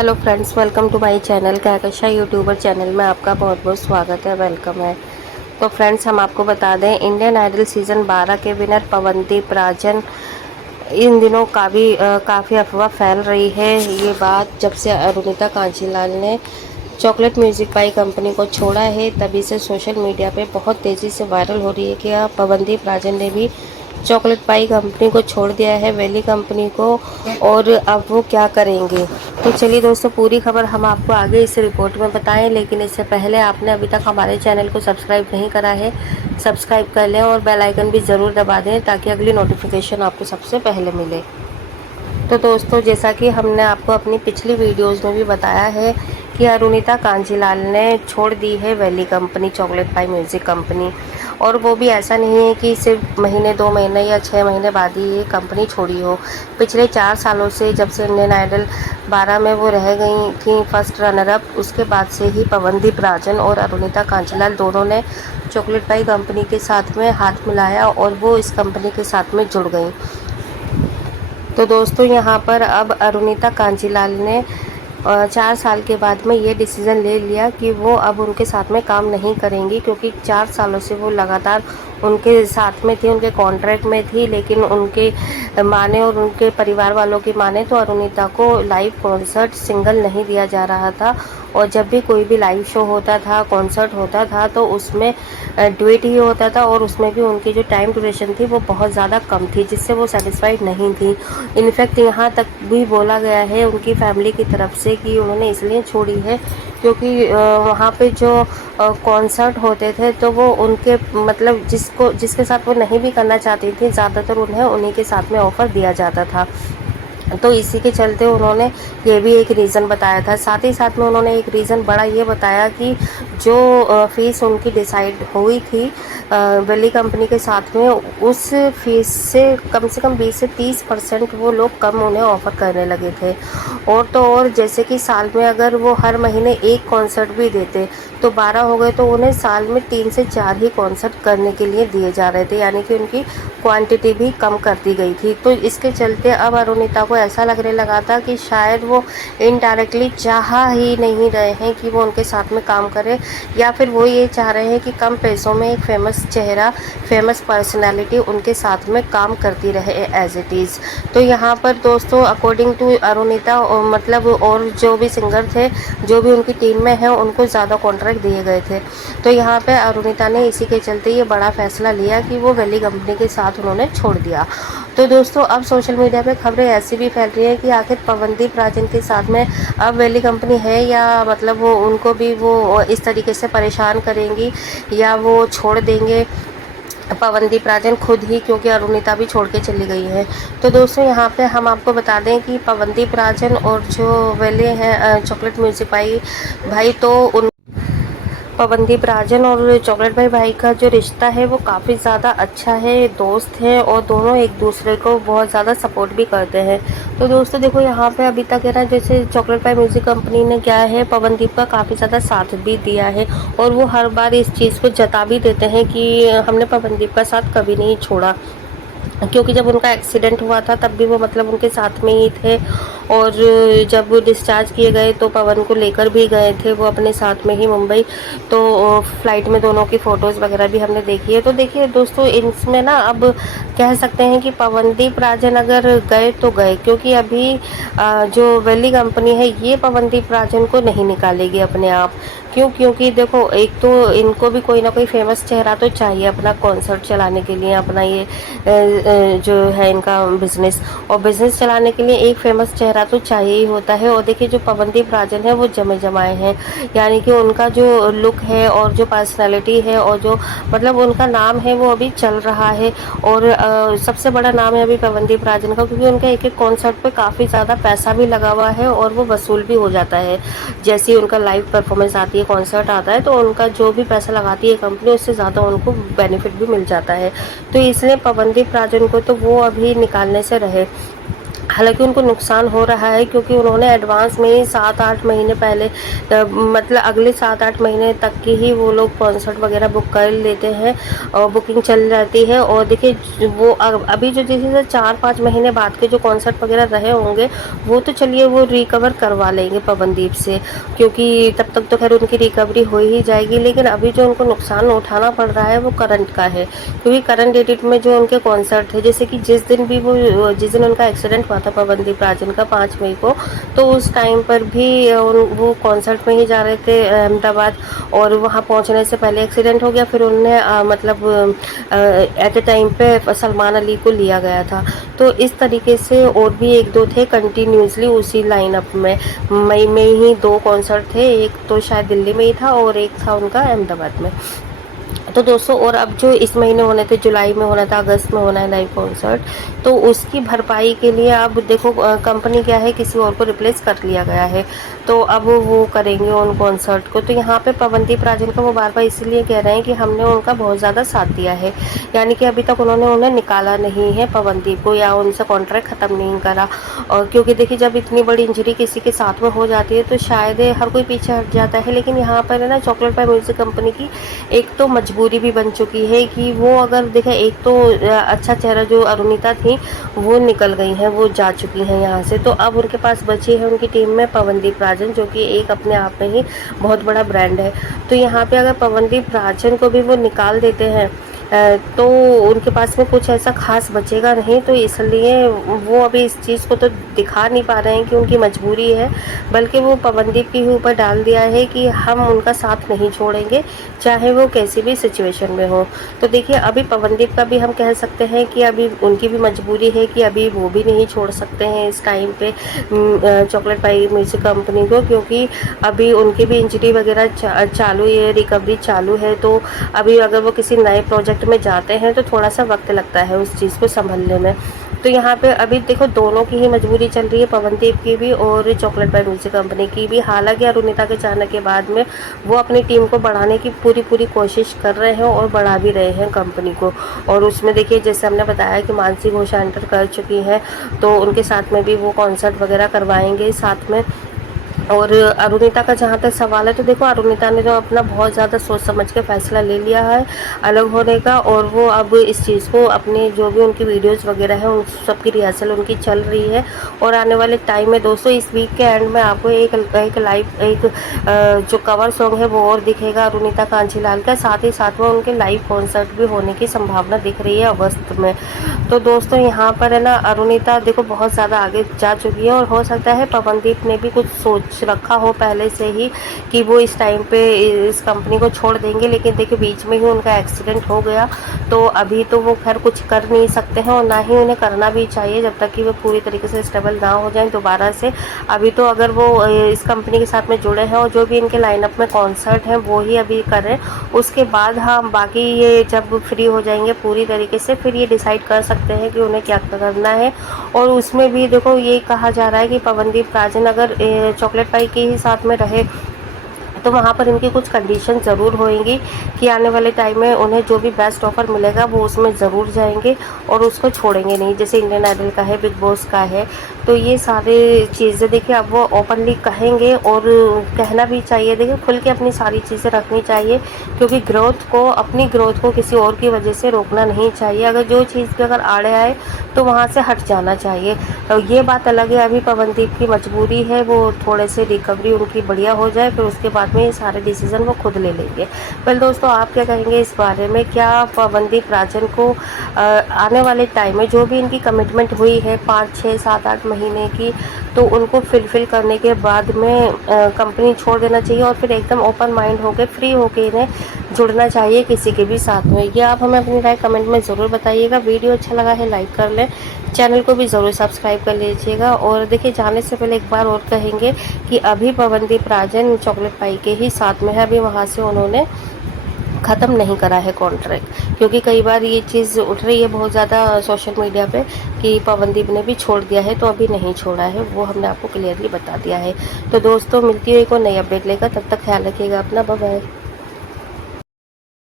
Hello friends, welcome to my channel Kahkasha youtuber channel में आपका बहुत बहुत स्वागत है, वेलकम है। तो फ्रेंड्स, हम आपको बता दें, इंडियन आइडल सीज़न 12 के विनर पवनदीप राजन इन दिनों काफ़ी अफवाह फैल रही है। ये बात जब से अरुणिता कांजीलाल ने चॉकलेट म्यूजिक पाई कंपनी को छोड़ा है, तभी से सोशल मीडिया पे बहुत तेज़ी से वायरल हो रही है कि पवनदीप राजन ने भी चॉकलेट पाई कंपनी को छोड़ दिया है, वैली कंपनी को, और अब वो क्या करेंगे। तो चलिए दोस्तों, पूरी खबर हम आपको आगे इस रिपोर्ट में बताएं, लेकिन इससे पहले आपने अभी तक हमारे चैनल को सब्सक्राइब नहीं करा है, सब्सक्राइब कर लें और बेल आइकन भी ज़रूर दबा दें ताकि अगली नोटिफिकेशन आपको सबसे पहले मिले। तो दोस्तों, जैसा कि हमने आपको अपनी पिछली वीडियोज़ में भी बताया है कि अरुणिता कांजीलाल ने छोड़ दी है वैली कंपनी, चॉकलेट पाई म्यूज़िक कंपनी। और वो भी ऐसा नहीं है कि सिर्फ महीने 2 महीने या 6 महीने बाद ही ये कंपनी छोड़ी हो। पिछले 4 सालों से, जब से इंडियन आइडल 12 में वो रह गई थी फर्स्ट रनर अप, उसके बाद से ही पवनदीप राजन और अरुणिता कांजीलाल दोनों ने चॉकलेट पाई कंपनी के साथ में हाथ मिलाया और वो इस कंपनी के साथ में जुड़ गई। तो दोस्तों, यहाँ पर अब अरुणिता कांजीलाल ने 4 साल के बाद में ये डिसीज़न ले लिया कि वो अब उनके साथ में काम नहीं करेंगी, क्योंकि 4 सालों से वो लगातार उनके साथ में थी, उनके कॉन्ट्रैक्ट में थी। लेकिन उनके माने और उनके परिवार वालों की माने तो अरुणिता को लाइव कॉन्सर्ट सिंगल नहीं दिया जा रहा था, और जब भी कोई भी लाइव शो होता था, कॉन्सर्ट होता था, तो उसमें डुएट ही होता था, और उसमें भी उनकी जो टाइम ड्यूरेशन थी वो बहुत ज़्यादा कम थी, जिससे वो सेटिस्फाइड नहीं थी। इनफैक्ट यहाँ तक भी बोला गया है उनकी फैमिली की तरफ से कि उन्होंने इसलिए छोड़ी है क्योंकि वहाँ पे जो कॉन्सर्ट होते थे, तो वो उनके मतलब जिसके साथ वो नहीं भी करना चाहती थी, ज़्यादातर उन्हें उन्हीं के साथ में ऑफ़र दिया जाता था। तो इसी के चलते उन्होंने ये भी एक रीज़न बताया था। साथ ही साथ में उन्होंने एक रीज़न बड़ा ये बताया कि जो फ़ीस उनकी डिसाइड हुई थी वैली कंपनी के साथ में, उस फीस से कम 20 से 30% वो लोग कम उन्हें ऑफ़र करने लगे थे। और तो और, जैसे कि साल में अगर वो हर महीने एक कॉन्सर्ट भी देते तो 12 हो गए, तो उन्हें साल में 3 से 4 ही कॉन्सर्ट करने के लिए दिए जा रहे थे, यानी कि उनकी क्वांटिटी भी कम कर दी गई थी। तो इसके चलते अब अरुणिता को ऐसा लगने लगा था कि शायद वो इनडायरेक्टली चाह ही नहीं रहे हैं कि वो उनके साथ में काम करे, या फिर वो ये चाह रहे हैं कि कम पैसों में एक फेमस चेहरा, फेमस पर्सनैलिटी उनके साथ में काम करती रहे एज इट इज़। तो यहाँ पर दोस्तों, अकॉर्डिंग टू अरुणिता, मतलब और जो भी सिंगर थे, जो भी उनकी टीम में हैं, उनको ज़्यादा कॉन्ट्रैक्ट दिए गए थे। तो यहाँ पे अरुणिता ने इसी के चलते ये बड़ा फैसला लिया कि वो वैली कंपनी के साथ उन्होंने छोड़ दिया। तो दोस्तों, अब सोशल मीडिया पे खबरें ऐसी भी फैल रही है कि आखिर पवनदीप राजन के साथ में अब वैली कंपनी है, या मतलब वो उनको भी वो इस तरीके से परेशान करेंगी, या वो छोड़ देंगे पवनदीप राजन खुद ही, क्योंकि अरुणिता भी छोड़ के चली गई है। तो दोस्तों, यहाँ पे हम आपको बता दें कि पवनदीप राजन और जो वैली हैं चॉकलेट म्यूजिक भाई, तो उन पवनदीप राजन और चॉकलेट भाई का जो रिश्ता है वो काफ़ी ज़्यादा अच्छा है, दोस्त हैं, और दोनों एक दूसरे को बहुत ज़्यादा सपोर्ट भी करते हैं। तो दोस्तों देखो, यहाँ पे अभी तक है ना, जैसे चॉकलेट पाई म्यूज़िक कंपनी ने क्या है, पवनदीप का काफ़ी ज़्यादा साथ भी दिया है, और वो हर बार इस चीज़ को जता भी देते हैं कि हमने पवनदीप का साथ कभी नहीं छोड़ा, क्योंकि जब उनका एक्सीडेंट हुआ था तब भी वो मतलब उनके साथ में ही थे, और जब वो डिस्चार्ज किए गए तो पवन को लेकर भी गए थे वो अपने साथ में ही मुंबई। तो फ्लाइट में दोनों की फ़ोटोज़ वगैरह भी हमने देखी है। तो देखिए दोस्तों, इसमें ना अब कह सकते हैं कि पवनदीप राजन अगर गए तो गए, क्योंकि अभी जो वैली कंपनी है ये पवनदीप राजन को नहीं निकालेगी अपने आप। क्योंकि देखो, एक तो इनको भी कोई ना कोई फेमस चेहरा तो चाहिए अपना कॉन्सर्ट चलाने के लिए, अपना ये जो है इनका बिज़नेस, और बिज़नेस चलाने के लिए एक फेमस चेहरा तो चाहिए ही होता है। और देखिए, जो पवनदीप राजन है वो जमे जमाए हैं, यानी कि उनका जो लुक है और जो पर्सनैलिटी है और जो मतलब उनका नाम है वो अभी चल रहा है। और सबसे बड़ा नाम है अभी पवनदीप राजन का, क्योंकि उनका एक एक कॉन्सर्ट पे काफ़ी ज़्यादा पैसा भी लगा हुआ है और वो वसूल भी हो जाता है। जैसे ही उनका लाइव परफॉर्मेंस आती है, कॉन्सर्ट आता है, तो उनका जो भी पैसा लगाती है कंपनी, उससे ज़्यादा उनको बेनिफिट भी मिल जाता है। तो इसलिए पवनदीप राजन को तो वो अभी निकालने से रहे। हालांकि उनको नुकसान हो रहा है क्योंकि उन्होंने एडवांस में ही 7-8 महीने पहले मतलब अगले 7-8 महीने तक की ही वो लोग कॉन्सर्ट वगैरह बुक कर लेते हैं और बुकिंग चल जाती है। और देखिए वो अभी जो जैसे 4-5 महीने बाद के जो कॉन्सर्ट वगैरह रहे होंगे वो तो चलिए वो रिकवर करवा लेंगे पवनदीप से, क्योंकि तब तक तो खैर उनकी रिकवरी हो ही जाएगी। लेकिन अभी जो उनको नुकसान उठाना पड़ रहा है वो करंट का है, क्योंकि करंट डेट में जो उनके कॉन्सर्ट थे, जैसे कि जिस दिन उनका एक्सीडेंट हुआ था पवनदीप राजन का 5 मई को, तो उस टाइम पर भी वो कॉन्सर्ट में ही जा रहे थे अहमदाबाद, और वहाँ पहुँचने से पहले एक्सीडेंट हो गया। फिर उन्होंने मतलब एट ए टाइम पे सलमान अली को लिया गया था। तो इस तरीके से और भी 1-2 थे कंटिन्यूसली उसी लाइनअप में। मई में ही 2 कॉन्सर्ट थे, एक तो शायद दिल्ली में ही था और एक था उनका अहमदाबाद में। तो दोस्तों और अब जो इस महीने होने थे, जुलाई में होना था, अगस्त में होना है लाइव कॉन्सर्ट, तो उसकी भरपाई के लिए अब देखो कंपनी क्या है, किसी और को रिप्लेस कर लिया गया है, तो अब वो करेंगे उन कॉन्सर्ट को। तो यहाँ पे पवनदीप राजन का वो बार बार इसलिए कह रहे हैं कि हमने उनका बहुत ज़्यादा साथ दिया है, यानी कि अभी तक उन्होंने उन्हें निकाला नहीं है पवनदीप को, या उनसे कॉन्ट्रैक्ट ख़त्म नहीं करा। और क्योंकि देखिए जब इतनी बड़ी इंजरी किसी के साथ में हो जाती है तो शायद हर कोई पीछे हट जाता है। लेकिन यहाँ पर है ना, चॉकलेट पाई म्यूजिक कंपनी की एक तो मजबूरी भी बन चुकी है कि वो अगर देखें, एक तो अच्छा चेहरा जो अरुणिता थी वो निकल गई हैं, वो जा चुकी हैं यहाँ से, तो अब उनके पास बची है उनकी टीम में पवनदीप राजन, जो कि एक अपने आप में ही बहुत बड़ा ब्रांड है। तो यहाँ पे अगर पवनदीप राजन को भी वो निकाल देते हैं तो उनके पास में कुछ ऐसा खास बचेगा नहीं। तो इसलिए वो अभी इस चीज़ को तो दिखा नहीं पा रहे हैं कि उनकी मजबूरी है, बल्कि वो पवनदीप के ही ऊपर डाल दिया है कि हम उनका साथ नहीं छोड़ेंगे, चाहे वो कैसी भी सिचुएशन में हो। तो देखिए अभी पवनदीप का भी हम कह सकते हैं कि अभी उनकी भी मजबूरी है कि अभी वो भी नहीं छोड़ सकते हैं इस टाइम पे चॉकलेट पाई म्यूजिक कंपनी को, क्योंकि अभी उनकी भी इंजरी वगैरह चालू है, रिकवरी चालू है। तो अभी अगर वो किसी नए प्रोजेक्ट में जाते हैं तो थोड़ा सा वक्त लगता है उस चीज़ को संभलने में। तो यहाँ पे अभी देखो दोनों की ही मजबूरी चल रही है, पवनदीप की भी और चॉकलेट पाई म्यूजिक कंपनी की भी। हालांकि अरुणिता के जाने के बाद में वो अपनी टीम को बढ़ाने की पूरी कोशिश कर रहे हैं और बढ़ा भी रहे हैं कंपनी को। और उसमें देखिए जैसे हमने बताया कि मानसी घोषा एंटर कर चुकी हैं, तो उनके साथ में भी वो कॉन्सर्ट वगैरह करवाएंगे साथ में। और अरुणिता का जहाँ तक सवाल है, तो देखो अरुणिता ने जो अपना बहुत ज़्यादा सोच समझ के फैसला ले लिया है अलग होने का, और वो अब इस चीज़ को अपने जो भी उनकी वीडियोस वगैरह है उन सब की रिहर्सल उनकी चल रही है। और आने वाले टाइम में दोस्तों इस वीक के एंड में आपको एक लाइव जो कवर सॉन्ग है वो और दिखेगा अरुणिता कांजीलाल का, साथ ही साथ में उनके लाइव कॉन्सर्ट भी होने की संभावना दिख रही है अगस्त में। तो दोस्तों यहाँ पर है ना, अरुणिता देखो बहुत ज़्यादा आगे जा चुकी है, और हो सकता है पवनदीप ने भी कुछ सोच रखा हो पहले से ही कि वो इस टाइम पे इस कंपनी को छोड़ देंगे। लेकिन देखिए बीच में ही उनका एक्सीडेंट हो गया, तो अभी तो वो खैर कुछ कर नहीं सकते हैं, और ना ही उन्हें करना भी चाहिए जब तक कि वो पूरी तरीके से स्टेबल ना हो जाए दोबारा से। अभी तो अगर वो इस कंपनी के साथ में जुड़े हैं और जो भी इनके लाइनअप में कॉन्सर्ट हैं वो ही अभी करें, उसके बाद हम बाकी ये जब फ्री हो जाएंगे पूरी तरीके से फिर ये डिसाइड कर सकते हैं कि उन्हें क्या करना है। और उसमें भी देखो ये कहा जा रहा है कि पवनदीप राजन अगर चॉकलेट पाई के ही साथ में रहे तो वहाँ पर इनकी कुछ कंडीशन ज़रूर होंगी कि आने वाले टाइम में उन्हें जो भी बेस्ट ऑफर मिलेगा वो उसमें ज़रूर जाएंगे और उसको छोड़ेंगे नहीं, जैसे इंडियन आइडल का है, बिग बॉस का है। तो ये सारे चीज़ें देखिए अब वो ओपनली कहेंगे, और कहना भी चाहिए, देखिए खुल के अपनी सारी चीज़ें रखनी चाहिए, क्योंकि अपनी ग्रोथ को किसी और की वजह से रोकना नहीं चाहिए। अगर जो चीज़ भी अगर आड़े आए तो वहाँ से हट जाना चाहिए। तो ये बात अलग है, अभी पवनदीप की मजबूरी है, वो थोड़े से रिकवरी उनकी बढ़िया हो जाए, फिर उसके बाद में ये सारे डिसीजन वो खुद ले लेंगे। वेल दोस्तों आप क्या कहेंगे इस बारे में? क्या पवनदीप राजन को आने वाले टाइम में जो भी इनकी कमिटमेंट हुई है 5, 6, 7, 8 महीने की, तो उनको फिल करने के बाद में कंपनी छोड़ देना चाहिए और फिर एकदम ओपन माइंड होकर फ्री होकर इन्हें जुड़ना चाहिए किसी के भी साथ में? ये आप हमें अपनी राय कमेंट में ज़रूर बताइएगा। वीडियो अच्छा लगा है लाइक कर लें, चैनल को भी ज़रूर सब्सक्राइब कर लीजिएगा। और देखिए जाने से पहले एक बार और कहेंगे कि अभी पवनदीप राजन चॉकलेट पाई के ही साथ में है, अभी वहाँ से उन्होंने ख़त्म नहीं करा है कॉन्ट्रैक्ट, क्योंकि कई बार ये चीज़ उठ रही है बहुत ज़्यादा सोशल मीडिया पे कि पवनदीप ने भी छोड़ दिया है, तो अभी नहीं छोड़ा है, वो हमने आपको क्लियरली बता दिया है। तो दोस्तों मिलती है एक और नई अपडेट लेकर, तब तक ख्याल रखिएगा अपना, बाय बाय।